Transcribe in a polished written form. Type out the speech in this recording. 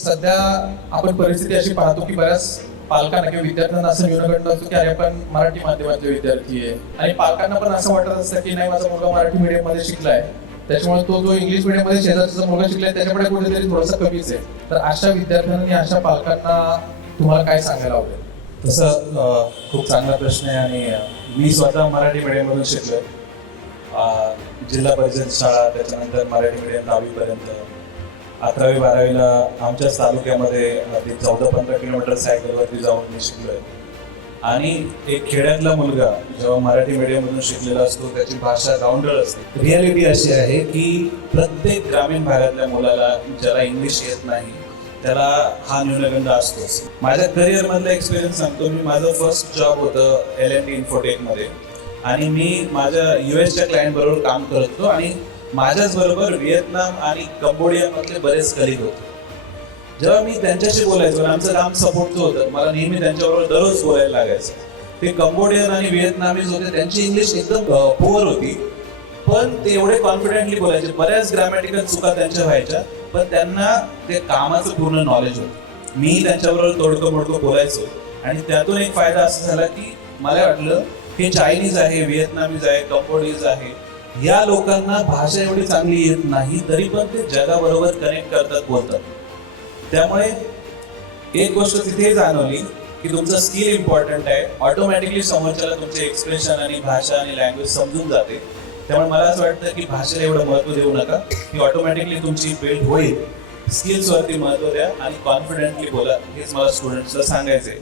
सध्या आपण परिस्थिती अशी पाहतो की बऱ्याच पालकांना किंवा विद्यार्थ्यांना असं न्यूनगंड असतो की अरे आपण मराठी माध्यमातले विद्यार्थी आहे, आणि पालकांना पण असं वाटत असतं की नाही माझा मुलगा मराठी मीडियम मध्ये शिकलाय, त्याच्यामुळे तो जो इंग्लिश मीडियम मध्ये शेजारचा मुलगा शिकलाय त्याच्याकडे कुठेतरी थोडंसं कमीच आहे. तर अशा विद्यार्थ्यांनी अशा पालकांना तुम्हाला काय सांगायला आवडेल? तसं खूप चांगला प्रश्न आहे. आणि मी स्वतः मराठी मीडियममधून शिकलो. जिल्हा परिषद शाळा, त्याच्यानंतर मराठी मीडियम 10वीपर्यंत. 11वी-12वीला आमच्याच तालुक्यामध्ये 14-15 किलोमीटर सायकलवरती जाऊन मी शिकलोय. आणि एक खेड्यातला मुलगा जेव्हा मराठी मीडियममधून शिकलेला असतो त्याची भाषा गावंढळ असते. रियालिटी अशी आहे की प्रत्येक ग्रामीण भागातल्या मुलाला ज्याला इंग्लिश येत नाही त्याला हा न्यूनगंड असतोच. माझ्या करिअरमधला एक्सपिरियन्स सांगतो. मी माझं फर्स्ट जॉब होतं L&T इन्फोटेकमध्ये, आणि मी माझ्या US क्लायंट बरोबर काम करत होतो. आणि माझ्याच बरोबर व्हिएतनाम आणि कंबोडियामधले बरेच कलिग होते. जेव्हा मी त्यांच्याशी बोलायचो, आमचं काम सपोर्टचं होतं, मला नेहमी त्यांच्याबरोबर दररोज बोलायला लागायचं. ते कंबोडियन आणि व्हिएतनामीज होते, त्यांची इंग्लिश एकदम पुअर होती, पण ते एवढे कॉन्फिडेंटली बोलायचे. बऱ्याच ग्रॅमॅटिकल चुका त्यांच्या व्हायच्या, पण त्यांना ते कामाचं पूर्ण नॉलेज होतं. मी त्यांच्याबरोबर तोडकं मोडकं बोलायचो, आणि त्यातून एक फायदा असा झाला की मला वाटलं की चायनीज आहे, व्हिएतनामीज आहे, कंबोडियन्स आहे, या लोकांना भाषा एवढी चांगली येत नाही, तरी पण ते जगाबरोबर कनेक्ट करतात, बोलतात. त्यामुळे एक गोष्ट तिथे जाणवली की तुमचं स्किल इम्पॉर्टंट आहे. ऑटोमॅटिकली समोरच्याला तुमचे एक्सप्रेशन आणि भाषा आणि लँग्वेज समजून जाते. त्यामुळे मला असं वाटतं की भाषेला एवढं महत्त्व देऊ नका, की ऑटोमॅटिकली तुमची बिल्ड होईल. स्किल्सवरती महत्त्व द्या आणि कॉन्फिडेंटली बोला, हेच मला स्टुडंट्सला सांगायचं आहे.